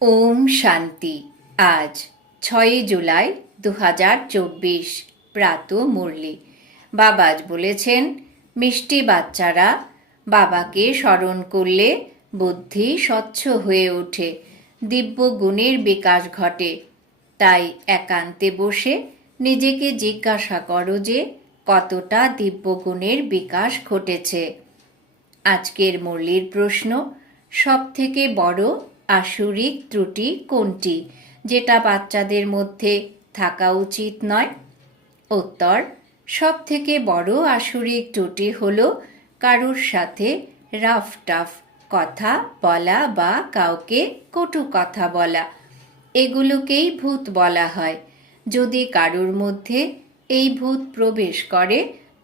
ওম শান্তি। আজ 6 জুলাই 2024 প্রাত মুরলি। বাবাজ বলেছেন, মিষ্টি বাচ্চারা, বাবাকে স্মরণ করলে বুদ্ধি স্বচ্ছ হয়ে ওঠে, দিব্য গুণের বিকাশ ঘটে। তাই একান্তে বসে নিজেকে জিজ্ঞাসা করো যে কতটা দিব্য গুণের বিকাশ ঘটেছে। আজকের মুরলির প্রশ্ন, সবথেকে বড় আসুরিক ত্রুটি কোনটি, যেটা বাচ্চাদের মধ্যে থাকা উচিত নয়? উত্তর, সবথেকে বড় আসুরিক ত্রুটি হলো কারুর সাথে রাফ টাফ কথা বলা বা কাউকে কটু কথা বলা। এগুলোকেই ভূত বলা হয়। যদি কারুর মধ্যে এই ভূত প্রবেশ করে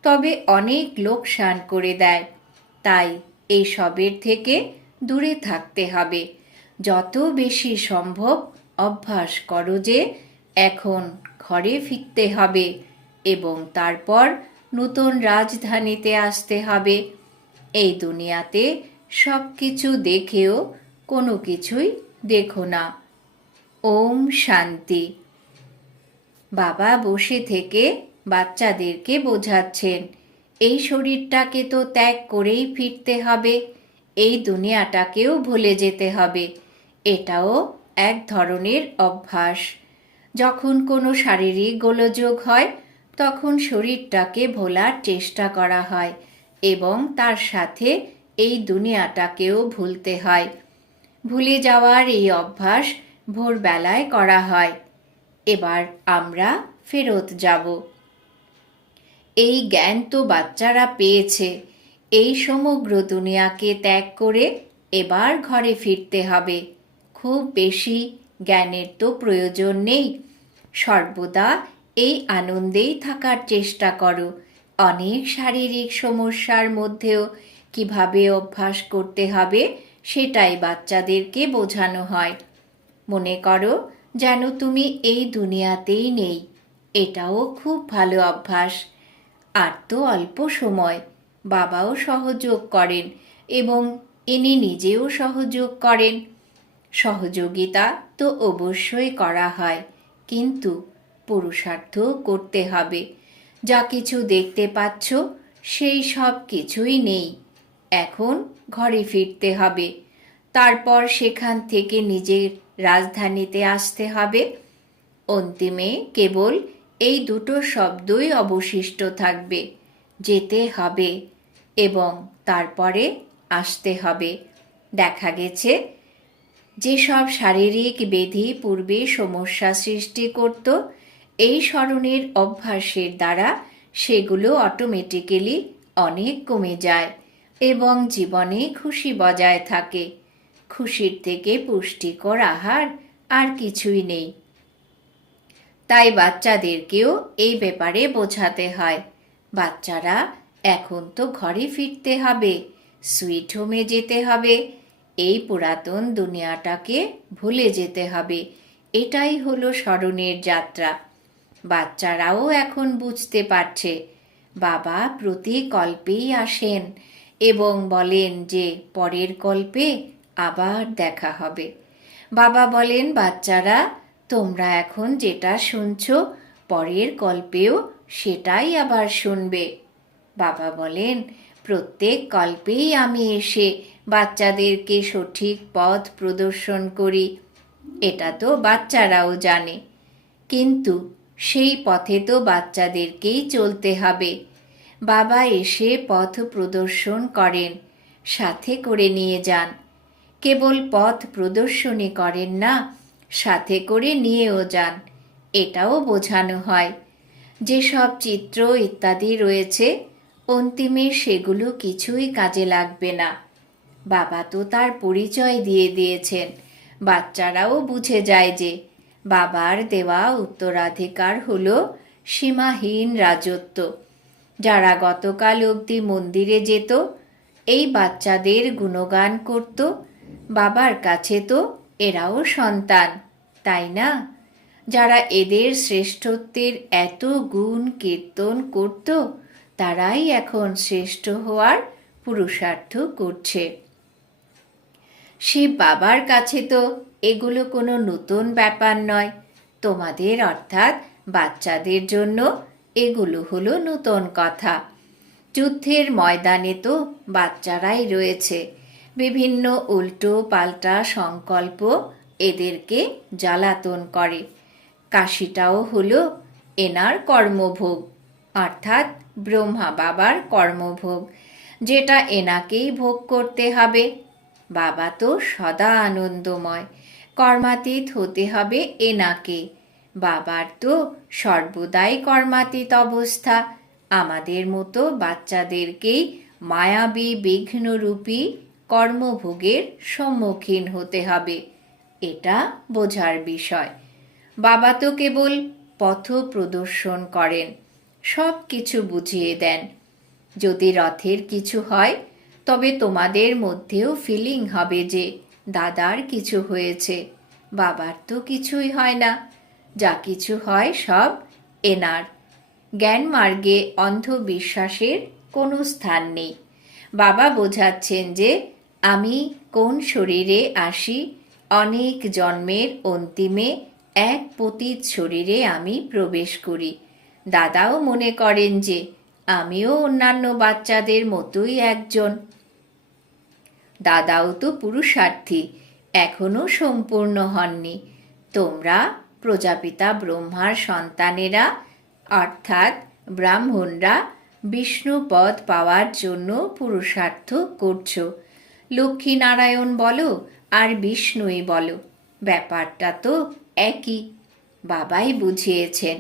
তবে অনেক লোকসান করে দেয়। তাই এই সবের থেকে দূরে থাকতে হবে। যত বেশি সম্ভব অভ্যাস করো যে এখন ঘরে ফিরতে হবে এবং তারপর নতুন রাজধানীতে আসতে হবে। এই দুনিয়াতে সব কিছু দেখেও কোনো কিছুই দেখো না। ওম শান্তি। বাবা বসে থেকে বাচ্চাদেরকে বোঝাচ্ছেন, এই শরীরটাকে তো ত্যাগ করেই ফিরতে হবে, এই দুনিয়াটাকেও ভুলে যেতে হবে। এটাও এক ধরনের অভ্যাস। যখন কোনো শারীরিক গোলযোগ হয় তখন শরীরটাকে ভোলার চেষ্টা করা হয় এবং তার সাথে এই দুনিয়াটাকেও ভুলতে হয়। ভুলে যাওয়ার এই অভ্যাস ভোরবেলায় করা হয়। এবার আমরা ফেরত যাব। এই জ্ঞান তো বাচ্চারা পেয়েছে। এই সমগ্র দুনিয়াকে ত্যাগ করে এবার ঘরে ফিরতে হবে। খুব বেশি জ্ঞানের তো প্রয়োজন নেই। সর্বদা এই আনন্দেই থাকার চেষ্টা করো। অনেক শারীরিক সমস্যার মধ্যেও কিভাবে অভ্যাস করতে হবে সেটাই বাচ্চাদেরকে বোঝানো হয়। মনে করো যেন তুমি এই দুনিয়াতেই নেই। এটাও খুব ভালো অভ্যাস। আর তো অল্প সময়। বাবাও সহযোগ করেন এবং ইনি নিজেও সহযোগ করেন। সহযোগিতা তো অবশ্যই করা হয়, কিন্তু পুরুষার্থ করতে হবে। যা কিছু দেখতে পাচ্ছ সেই সব কিছুই নেই। এখন ঘরে ফিরতে হবে। তারপর সেখান থেকে নিজের রাজধানীতে আসতে হবে। অন্তিমে কেবল এই দুটো শব্দই অবশিষ্ট থাকবে, যেতে হবে এবং তারপরে আসতে হবে। দেখা গেছে যেসব শারীরিক ব্যাধি পূর্বে সমস্যা সৃষ্টি করত, এই স্মরণের অভ্যাসের দ্বারা সেগুলো অটোমেটিক্যালি অনেক কমে যায় এবং জীবনে খুশি বজায় থাকে। খুশির থেকে পুষ্টিকর আহার আর কিছুই নেই। তাই বাচ্চাদেরকেও এই ব্যাপারে বোঝাতে হয়। বাচ্চারা, এখন তো ঘরে ফিরতে হবে, সুইট হোমে যেতে হবে, এই পুরাতন দুনিয়াটাকে ভুলে যেতে হবে। এটাই হলো স্মরণের যাত্রা। বাচ্চারাও এখন বুঝতে পারছে। বাবা প্রতি কল্পেই আসেন এবং বলেন যে পরের কল্পে আবার দেখা হবে। বাবা বলেন, বাচ্চারা, তোমরা এখন যেটা শুনছো পরের কল্পেও সেটাই আবার শুনবে। বাবা বলেন, প্রত্যেক কল্পেই আমি এসে বাচ্চাদেরকে সঠিক পথ প্রদর্শন করি। এটা তো বাচ্চারাও জানে, কিন্তু সেই পথে তো বাচ্চাদেরকেই চলতে হবে। বাবা এসে পথ প্রদর্শন করেন, সাথে করে নিয়ে যান। কেবল পথ প্রদর্শনই করেন না, সাথে করে নিয়েও যান। এটাও বোঝানো হয়। যেসব চিত্র ইত্যাদি রয়েছে, অন্তিমে সেগুলো কিছুই কাজে লাগবে না। বাবা তো তার পরিচয় দিয়ে দিয়েছেন। বাচ্চারাও বুঝে যায় যে বাবার দেওয়া উত্তরাধিকার হলো সীমাহীন রাজত্ব। যারা গতকাল অবধি মন্দিরে যেত, এই বাচ্চাদের গুণগান করত, বাবার কাছে তো এরাও সন্তান, তাই না? যারা এদের শ্রেষ্ঠত্বের এত গুণ কীর্তন করত, তারাই এখন শ্রেষ্ঠ হওয়ার পুরুষার্থ করছে। শিব বাবার কাছে তো এগুলো কোনো নতুন ব্যাপার নয়। তোমাদের অর্থাৎ বাচ্চাদের জন্য এগুলো হলো নতুন কথা। যুদ্ধের ময়দানে তো বাচ্চারাই রয়েছে। বিভিন্ন উল্টো পাল্টা সংকল্প এদেরকে জ্বালাতন করে। কাশিটাও হলো এনার কর্মভোগ, অর্থাৎ ব্রহ্মা বাবার কর্মভোগ, যেটা এনাকেই ভোগ করতে হবে। বাবা তো সদা আনন্দময়, কর্মাতীত হতে হবে এনাকে। বাবার তো সর্বদাই কর্মাতীত অবস্থা। আমাদের মতো বাচ্চাদেরকেই মায়াবী বিঘ্নরূপী কর্মভোগের সম্মুখীন হতে হবে, এটা বোঝার বিষয়। বাবা তো কেবল পথ প্রদর্শন করেন, সব কিছু বুঝিয়ে দেন। যদি রথের কিছু হয় তবে তোমাদের মধ্যেও ফিলিং হবে যে দাদার কিছু হয়েছে। বাবার তো কিছুই হয় না, যা কিছু হয় সব এনার। জ্ঞান মার্গে অন্ধবিশ্বাসের কোনো স্থান নেই। বাবা বোঝাচ্ছেন যে আমি কোন শরীরে আসি, অনেক জন্মের অন্তিমে এক পতিত শরীরে আমি প্রবেশ করি। দাদাও মনে করেন যে আমিও অন্যান্য বাচ্চাদের মতোই একজন। দাদাও তো পুরুষার্থী, এখনো সম্পূর্ণ হননি। তোমরা প্রজাপিতা ব্রহ্মার সন্তানেরা, অর্থাৎ ব্রাহ্মণরা বিষ্ণুপদ পাওয়ার জন্য পুরুষার্থ করছো। লক্ষ্মীনারায়ণ বলো আর বিষ্ণুই বলো, ব্যাপারটা তো একই। বাবাই বুঝিয়েছেন।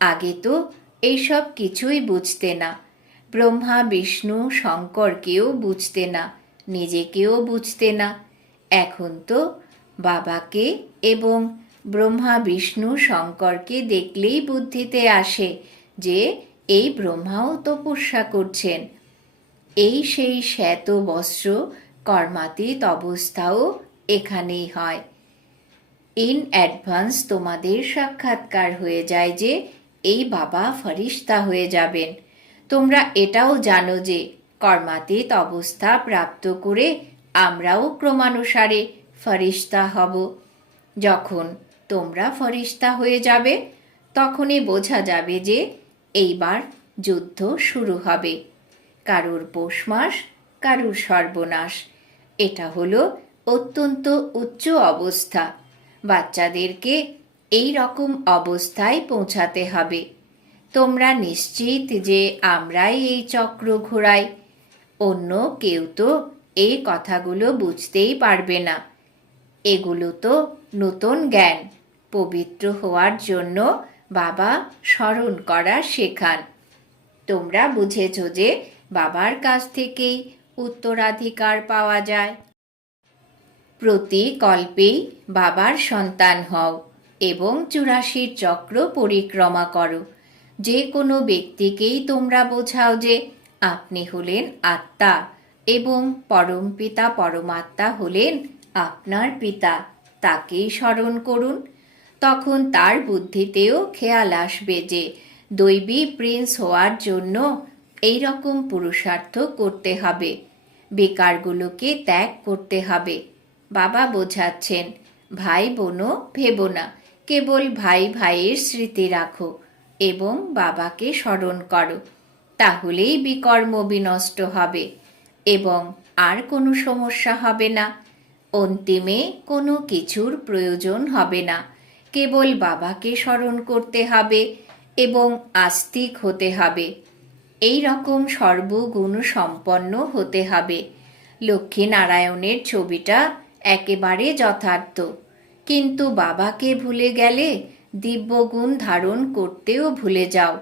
আগে তো এইসব কিছুই বুঝতে না। ব্রহ্মা বিষ্ণু শঙ্করকেও বুঝতে না, নিজেকেও বুঝতে না। এখন তো বাবাকে এবং ব্রহ্মা বিষ্ণু শঙ্করকে দেখলেই বুদ্ধিতে আসে যে এই ব্রহ্মাও তপস্যা করছেন। এই সেই শ্বেত বস্ত্র কর্মাতীত অবস্থাও এখানেই হয়। ইন অ্যাডভান্স তোমাদের সাক্ষাৎকার হয়ে যায় যে এই বাবা ফরিস্তা হয়ে যাবেন। তোমরা এটাও জানো যে কর্মাতীত অবস্থা প্রাপ্ত করে আমরাও ক্রমানুসারে ফরিস্তা হব। যখন তোমরা ফরিস্তা হয়ে যাবে তখনই বোঝা যাবে যে এইবার যুদ্ধ শুরু হবে। কারুর পৌষ মাস, কারুর সর্বনাশ। এটা হলো অত্যন্ত উচ্চ অবস্থা। বাচ্চাদেরকে এই রকম অবস্থায় পৌঁছাতে হবে। তোমরা নিশ্চিত যে আমরাই এই চক্র ঘোরাই। অন্য কেউ তো এই কথাগুলো বুঝতেই পারবে না। এগুলো তো নতুন জ্ঞান। পবিত্র হওয়ার জন্য বাবা স্মরণ করা শেখান। তোমরা বুঝেছ যে বাবার কাছ থেকেই উত্তরাধিকার পাওয়া যায়। প্রতি কল্পেই বাবার সন্তান হও এবং ৮৪ চক্র পরিক্রমা করো। যে কোনো ব্যক্তিকেই তোমরা বোঝাও যে আপনি হলেন আত্মা এবং পরমপিতা পরমাত্মা হলেন আপনার পিতা, তাকেই স্মরণ করুন। তখন তার বুদ্ধিতেও খেয়াল আসবে যে দৈবী প্রিন্স হওয়ার জন্য এই রকম পুরুষার্থ করতে হবে, বেকারগুলোকে ত্যাগ করতে হবে। বাবা বোঝাচ্ছেন, ভাই বোনও ভেবো না, কেবল ভাই ভাইয়ের স্মৃতি রাখো এবং বাবাকে স্মরণ করো। তাহলেই বিকর্ম বিনষ্ট হবে এবং আর কোনো সমস্যা হবে না। অন্তিমে কোনো কিছুর প্রয়োজন হবে না। কেবল বাবাকে স্মরণ করতে হবে এবং আস্তিক হতে হবে। এই রকম সর্বগুণ সম্পন্ন হতে হবে। লক্ষ্মীনারায়ণের ছবিটা একেবারে যথার্থ, কিন্তু বাবাকে ভুলে গেলে দিব্যগুণ ধারণ করতেও ভুলে যাও।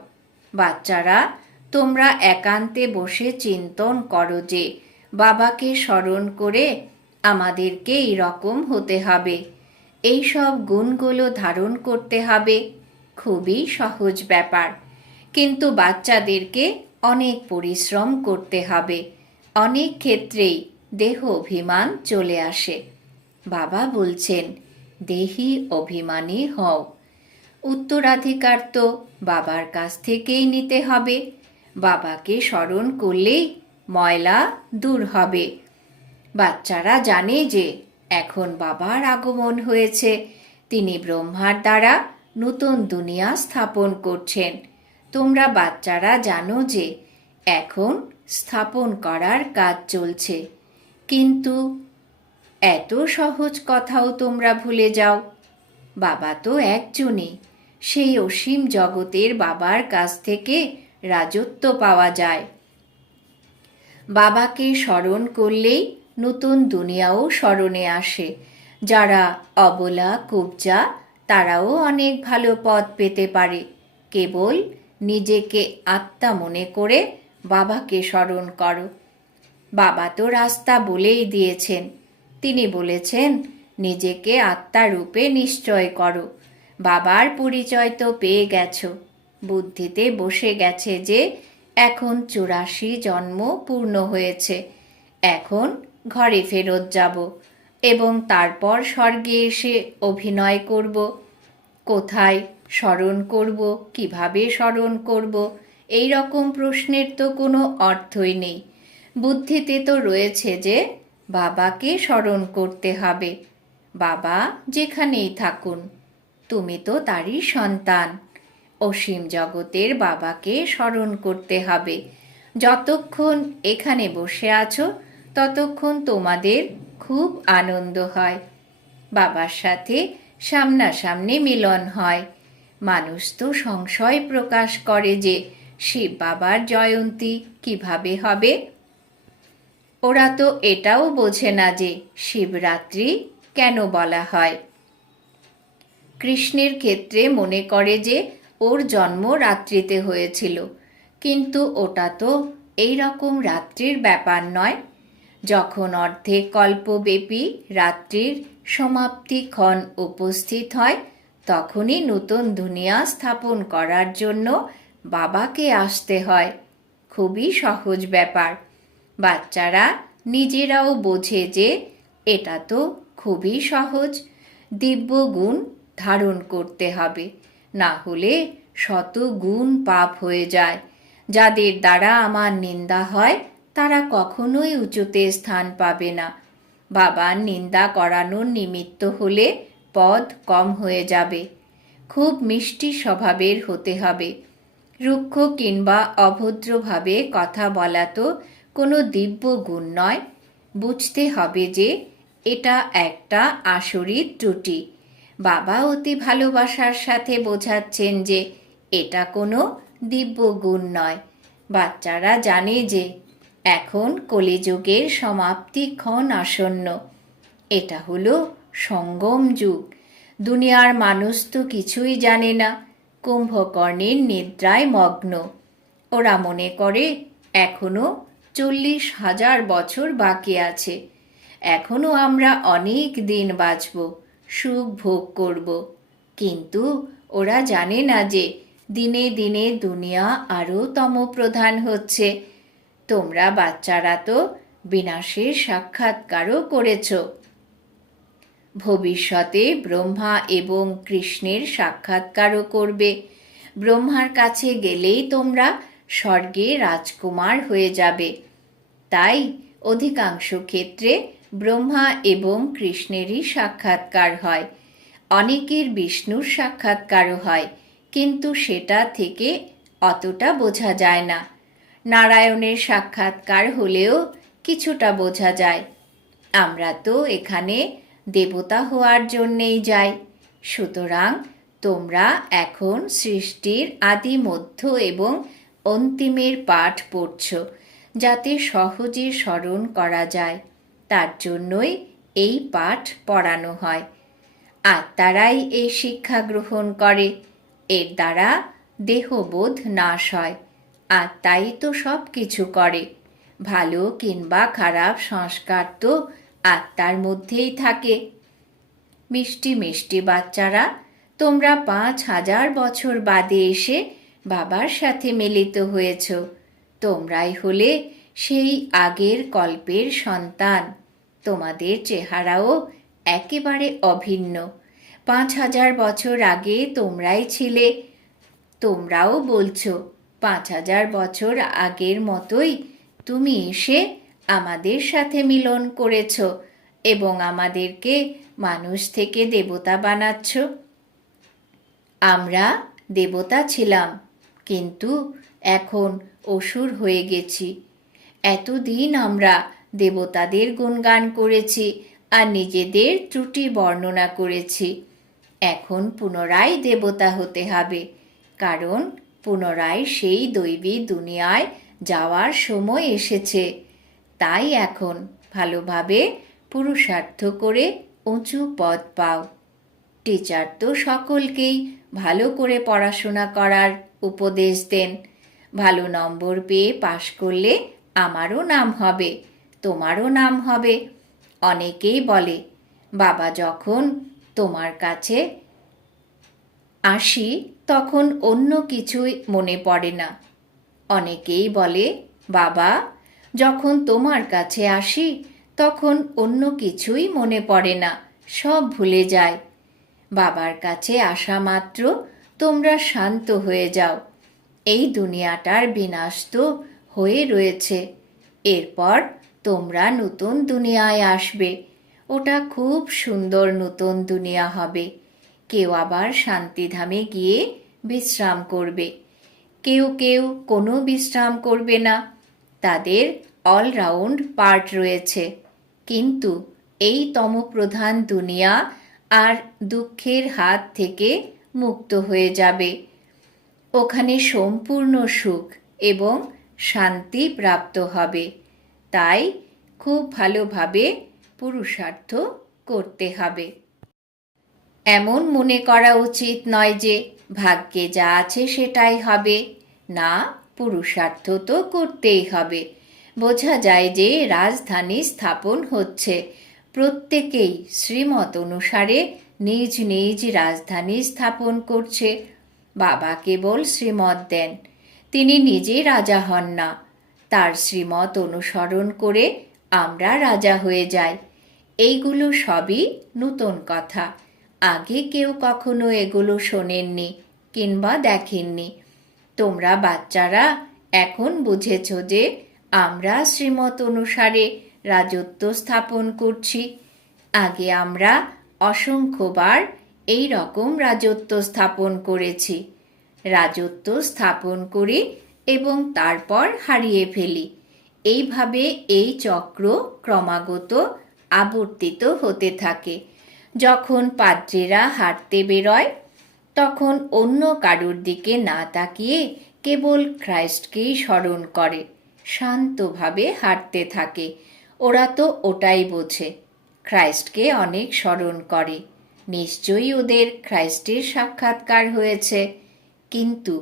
বাচ্চারা, তোমরা একান্তে বসে চিন্তন করো যে বাবাকে স্মরণ করে আমাদেরকে এই রকম হতে হবে, এই সব গুণগুলো ধারণ করতে হবে। খুবই সহজ ব্যাপার, কিন্তু বাচ্চাদেরকে অনেক পরিশ্রম করতে হবে। অনেক ক্ষেত্রেই দেহ অভিমান চলে আসে। বাবা বলছেন, দেহি অভিমানী হও। উত্তরাধিকার তো বাবার কাছ থেকেই নিতে হবে। বাবাকে স্মরণ করলেই ময়লা দূর হবে। বাচ্চারা জানে যে এখন বাবার আগমন হয়েছে, তিনি ব্রহ্মার দ্বারা নতুন দুনিয়া স্থাপন করছেন। তোমরা বাচ্চারা জানো যে এখন স্থাপন করার কাজ চলছে, কিন্তু এত সহজ কথাও তোমরা ভুলে যাও। বাবা তো একজনই, সেই অসীম জগতের বাবার কাছ থেকে রাজত্ব পাওয়া যায়। বাবাকে স্মরণ করলেই নতুন দুনিয়াও স্মরণে আসে। যারা অবলা কুবজা তারাও অনেক ভালো পথ পেতে পারে, কেবল নিজেকে আত্মা মনে করে বাবাকে স্মরণ করো। বাবা তো রাস্তা বলেই দিয়েছেন। তিনি বলেছেন, নিজেকে আত্মা রূপে নিশ্চয় করো। বাবার পরিচয় তো পেয়ে গেছো, বুদ্ধিতে বসে গেছে যে এখন 84 জন্ম পূর্ণ হয়েছে, এখন ঘরে ফেরত যাব এবং তারপর স্বর্গে এসে অভিনয় করব। কোথায় স্মরণ করব, কিভাবে স্মরণ করব, এই রকম প্রশ্নের তো কোনো অর্থই নেই। বুদ্ধিতে তো রয়েছে যে বাবাকে স্মরণ করতে হবে। বাবা যেখানেই থাকুন, তুমি তো তারই সন্তান। অসীম জগতের বাবাকে স্মরণ করতে হবে। যতক্ষণ এখানে বসে আছো ততক্ষণ তোমাদের খুব আনন্দ হয়। বাবার সাথে সামনাসামনি মিলন হয়। মানুষ তো সংশয় প্রকাশ করে যে শিব বাবার জয়ন্তী কিভাবে হবে। ওরা তো এটাও বোঝে না যে শিবরাত্রি কেন বলা হয়। কৃষ্ণের ক্ষেত্রে মনে করে যে ওর জন্ম রাত্রিতে হয়েছিল, কিন্তু ওটা তো এই রকম রাত্রির ব্যাপার নয়। যখন অর্ধেক কল্পব্যাপী রাত্রির সমাপ্তিক্ষণ উপস্থিত হয়, তখনই নতুন দুনিয়া স্থাপন করার জন্য বাবাকে আসতে হয়। খুবই সহজ ব্যাপার। বাচ্চারা নিজেরাও বোঝে যে এটা তো খুবই সহজ। দিব্য গুণ ধারণ করতে হবে, না হলে শত গুণ পাপ হয়ে যায়। যাদের দ্বারা আমার নিন্দা হয় তারা কখনোই উঁচুতে স্থান পাবে না। বাবার নিন্দা করানোর নিমিত্ত হলে পদ কম হয়ে যাবে। খুব মিষ্টি স্বভাবের হতে হবে। রুক্ষ কিংবা অভদ্রভাবে কথা বলা তো কোনো দিব্য গুণ নয়। বুঝতে হবে যে এটা একটা আসরিক ত্রুটি। বাবা অতি ভালোবাসার সাথে বোঝাচ্ছেন যে এটা কোনো দিব্য গুণ নয়। বাচ্চারা জানে যে এখন কলিযুগের সমাপ্তিক্ষণ আসন্ন। এটা হলো সঙ্গম যুগ। দুনিয়ার মানুষ তো কিছুই জানে না, কুম্ভকর্ণের নিদ্রায় মগ্ন। ওরা মনে করে এখনো 40,000 বছর বাকি আছে, এখনো আমরা অনেক দিন বাঁচব, সুখ ভোগ করব। কিন্তু ওরা জানে না যে দিনে দিনে দুনিয়া আরও তমপ্রধান হচ্ছে। তোমরা বাচ্চারা তো বিনাশের সাক্ষাৎকারও করেছ। ভবিষ্যতে ব্রহ্মা এবং কৃষ্ণের সাক্ষাৎকারও করবে। ব্রহ্মার কাছে গেলেই তোমরা স্বর্গে রাজকুমার হয়ে যাবে। তাই অধিকাংশ ক্ষেত্রে ব্রহ্মা এবং কৃষ্ণেরই সাক্ষাৎকার হয়। অনেকের বিষ্ণুর সাক্ষাৎকারও হয়, কিন্তু সেটা থেকে অতটা বোঝা যায় না। নারায়ণের সাক্ষাৎকার হলেও কিছুটা বোঝা যায়। আমরা তো এখানে দেবতা হওয়ার জন্যেই যাই। সুতরাং তোমরা এখন সৃষ্টির আদি মধ্য এবং অন্তিমের পাঠ পড়ছ, যাতে সহজে স্মরণ করা যায়। তার জন্যই এই পাঠ পড়ানো হয়। আত্মারাই এই শিক্ষা গ্রহণ করে। এর দ্বারা দেহবোধ নাশ হয়। আত্মাই তো সব কিছু করে। ভালো কিংবা খারাপ সংস্কার তো আত্মার মধ্যেই থাকে। মিষ্টি মিষ্টি বাচ্চারা, তোমরা 5,000 বছর বাদে এসে বাবার সাথে মিলিত হয়েছ। তোমরাই হলে সেই আগের কল্পের সন্তান। তোমাদের চেহারাও একেবারে অভিন্ন। 5,000 বছর আগে তোমরাই ছিলে। তোমরাও বলছো 5,000 বছর আগের মতোই তুমি এসে আমাদের সাথে মিলন করেছ। এবং আমাদেরকে মানুষ থেকে দেবতা বানাচ্ছ। আমরা দেবতা ছিলাম, কিন্তু এখন অসুর হয়ে গেছি। এতদিন আমরা দেবতাদের গুণগান করেছি আর নিজেদের ত্রুটি বর্ণনা করেছি। এখন পুনরায় দেবতা হতে হবে, কারণ পুনরায় সেই দৈবী দুনিয়ায় যাওয়ার সময় এসেছে। তাই এখন ভালোভাবে পুরুষার্থ করে উঁচু পদ পাও। টিচার তো সকলকেই ভালো করে পড়াশোনা করার উপদেশ দেন। ভালো নম্বর পেয়ে পাশ করলে আমারও নাম হবে, তোমারও নাম হবে। অনেকেই বলে, বাবা যখন তোমার কাছে আসি তখন অন্য কিছুই মনে পড়ে না। অনেকেই বলে, বাবা যখন তোমার কাছে আসি তখন অন্য কিছুই মনে পড়ে না, সব ভুলে যায়। বাবার কাছে আসা মাত্র তোমরা শান্ত হয়ে যাও। এই দুনিয়াটার বিনাশ তো হয়ে রয়েছে, এরপর তোমরা নতুন দুনিয়ায় আসবে। ওটা খুব সুন্দর নতুন দুনিয়া হবে। কেউ আবার শান্তিধামে গিয়ে বিশ্রাম করবে, কেউ কেউ কোনো বিশ্রাম করবে না। তাদের অলরাউন্ড পার্ট রয়েছে, কিন্তু এই তমপ্রধান দুনিয়া আর দুঃখের হাত থেকে মুক্ত হয়ে যাবে। ওখানে সম্পূর্ণ সুখ এবং শান্তি প্রাপ্ত হবে। তাই খুব ভালোভাবে পুরুষার্থ করতে হবে। এমন মনে করা উচিত নয় যে ভাগ্যে যা আছে সেটাই হবে। না, পুরুষার্থ তো করতেই হবে। বোঝা যায় যে রাজধানী স্থাপন হচ্ছে। প্রত্যেকেই শ্রীমত অনুসারে নিজ নিজ রাজধানী স্থাপন করছে। বাবা কেবল শ্রীমত দেন, তিনি নিজে রাজা হন না। তার শ্রীমত অনুসরণ করে আমরা রাজা হয়ে যাই। এইগুলো সবই নতুন কথা। আগে কেউ কখনো এগুলো শোনেননি কিংবা দেখেননি। তোমরা বাচ্চারা এখন বুঝেছ যে আমরা শ্রীমত অনুসারে রাজত্ব স্থাপন করছি। আগে আমরা অসংখ্যবার এই রকম রাজত্ব স্থাপন করেছি। রাজত্ব স্থাপন করি এবং তারপর হারিয়ে ফেলি। এইভাবে এই চক্র ক্রমাগত আবর্তিত হতে থাকে। যখন পাদ্রীরা হাঁটতে বেরোয় তখন অন্য কারুর দিকে না তাকিয়ে কেবল খ্রাইস্টকেই স্মরণ করে, শান্তভাবে হাঁটতে থাকে। ওরা তো ওটাই বোঝে, খ্রাইস্টকে অনেক স্মরণ করে। নিশ্চয়ই ওদের খ্রাইস্টের সাক্ষাৎকার হয়েছে। কিন্তু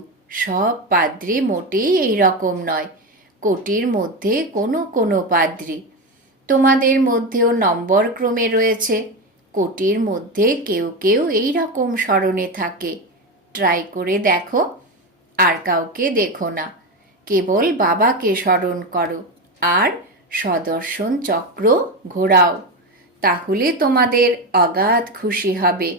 সব পাদ্রী মোটেই এই রকম নয়। কোটির মধ্যে কোনো কোনো পাদ্রী। তোমাদের মধ্যেও নম্বর ক্রমে রয়েছে। কোটির মধ্যে কেউ কেউ এই রকম স্মরণে থাকে। ট্রাই করে দেখো, আর কাউকে দেখো না, কেবল বাবাকে স্মরণ করো আর সদর্শন চক্র ঘোরাও। তাহলে তোমাদের অগাধ খুশি হবে।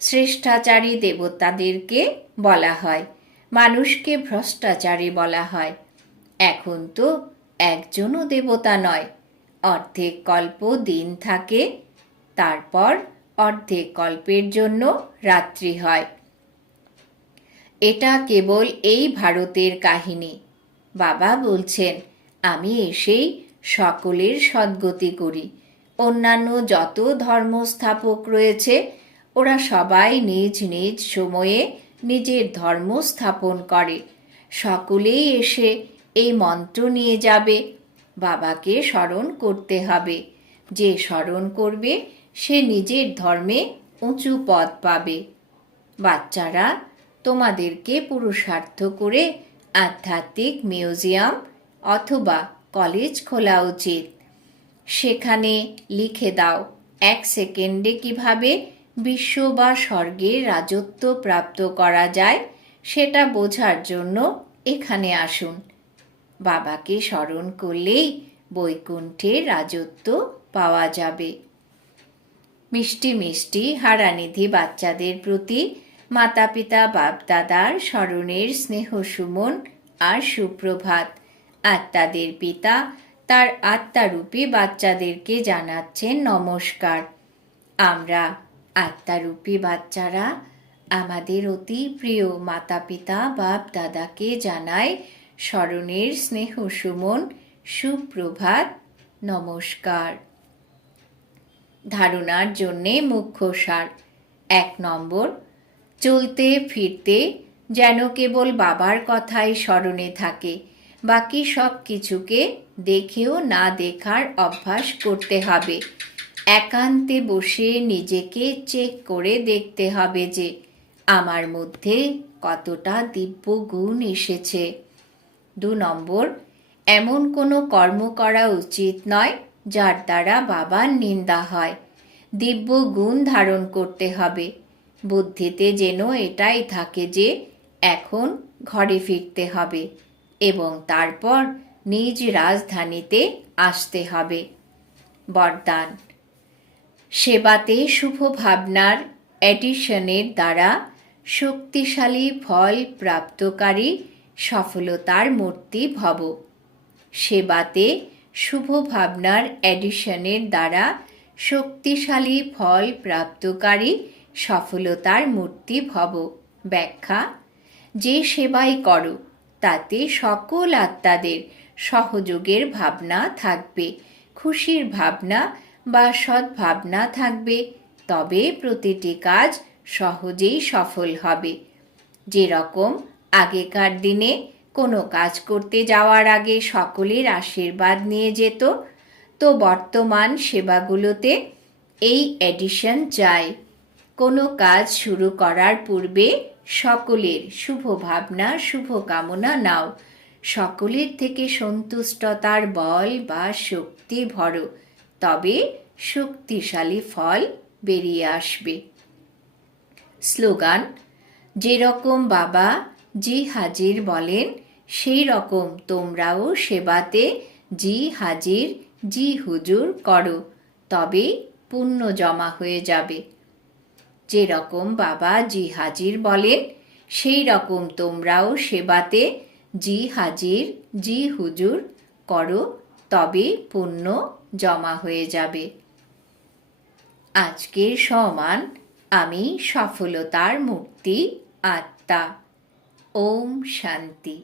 শ্রেষ্ঠাচারী দেবতাদেরকে বলা হয়, মানুষকে ভ্রষ্টাচারী বলা হয়। এখন তো একজনও দেবতা নয়। অর্ধেক কল্প দিন থাকে, তারপর অর্ধেক কল্পের জন্য রাত্রি হয়। এটা কেবল এই ভারতের কাহিনী। বাবা বলছেন, আমি এসেই সকলের সদ্গতি করি। অন্যান্য যত ধর্মস্থাপক রয়েছে ওরা সবাই নিজ নিজ সময়ে নিজের ধর্ম স্থাপন করে। সকলেই এসে এই মন্ত্র নিয়ে যাবে। বাবাকে স্মরণ করতে হবে। যে স্মরণ করবে সে নিজের ধর্মে উঁচু পদ পাবে। বাচ্চারা, তোমাদেরকে পুরুষার্থ করে আধ্যাত্মিক মিউজিয়াম অথবা কলেজ খোলা উচিত। সেখানে লিখে দাও 1 সেকেন্ডে কিভাবে বিশ্ব বা স্বর্গের রাজত্ব প্রাপ্ত করা যায়, সেটা বোঝার জন্য এখানে আসুন। বাবাকে স্মরণ করলেই বৈকুণ্ঠের রাজত্ব পাওয়া যাবে। মিষ্টি মিষ্টি হারানিধি বাচ্চাদের প্রতি মাতা পিতা বাপ দাদার স্মরণের স্নেহ সুমন আর সুপ্রভাত। আত্মাদের পিতা তার আত্মারূপী বাচ্চাদেরকে জানাচ্ছেন নমস্কার। আমরা আত্মারূপী বাচ্চারা আমাদের অতি প্রিয় মাতা পিতা বাপ দাদাকে জানাই স্মরণের স্নেহ সুমন, সুপ্রভাত, নমস্কার। ধারণার জন্যে মুখ্য সার। 1 নম্বর, চলতে ফিরতে যেন কেবল বাবার কথাই স্মরণে থাকে, বাকি সব কিছুকে দেখেও না দেখার অভ্যাস করতে হবে। একান্তে বসে নিজেকে চেক করে দেখতে হবে যে আমার মধ্যে কতটা দিব্য গুণ এসেছে। 2 নম্বর, এমন কোনো কর্ম করা উচিত নয় যার দ্বারা বাবার নিন্দা হয়। দিব্য গুণ ধারণ করতে হবে। বুদ্ধিতে যেন এটাই থাকে যে এখন ঘরে ফিরতে হবে এবং তারপর নিজ রাজধানীতে আসতে হবে। বরদান, সেবাতে শুভ ভাবনার এডিশনের দ্বারা শক্তিশালী ফল প্রাপ্তকারী সফলতার মূর্তি ভব। সেবাতে শুভ ভাবনার এডিশনের দ্বারা শক্তিশালী ফল প্রাপ্তকারী সফলতার মূর্তি ভব। ব্যাখ্যা, যে সেবাই করো তাতে সকল আত্মাদের সহযোগের ভাবনা থাকবে, খুশির ভাবনা বা সদ্ভাবনা থাকবে, তবে প্রতিটি কাজ সহজেই সফল হবে। যেরকম আগেকার দিনে কোনো কাজ করতে যাওয়ার আগে সকলের আশীর্বাদ নিয়ে যেত, তো বর্তমান সেবাগুলোতে এই এডিশন চাই। কোনো কাজ শুরু করার পূর্বে সকলের শুভ ভাবনা, শুভ কামনা নাও। সকলের থেকে সন্তুষ্টতার বল বা শক্তি ভরো, তবে শক্তিশালী ফল বেরিয়ে আসবে। স্লোগান, যেরকম বাবা জি হাজির বলেন সেই রকম তোমরাও সেবাতে জি হাজির, জি হুজুর করো, তবেই পুণ্য জমা হয়ে যাবে। যেরকম বাবা জি হাজির বলেন সেই রকম তোমরাও সেবাতে জি হাজির, জি হুজুর করো, তবে পুণ্য জমা হয়ে যাবে। আজকের সমান আমি সফলতার মূর্তি আত্মা। ওম শান্তি।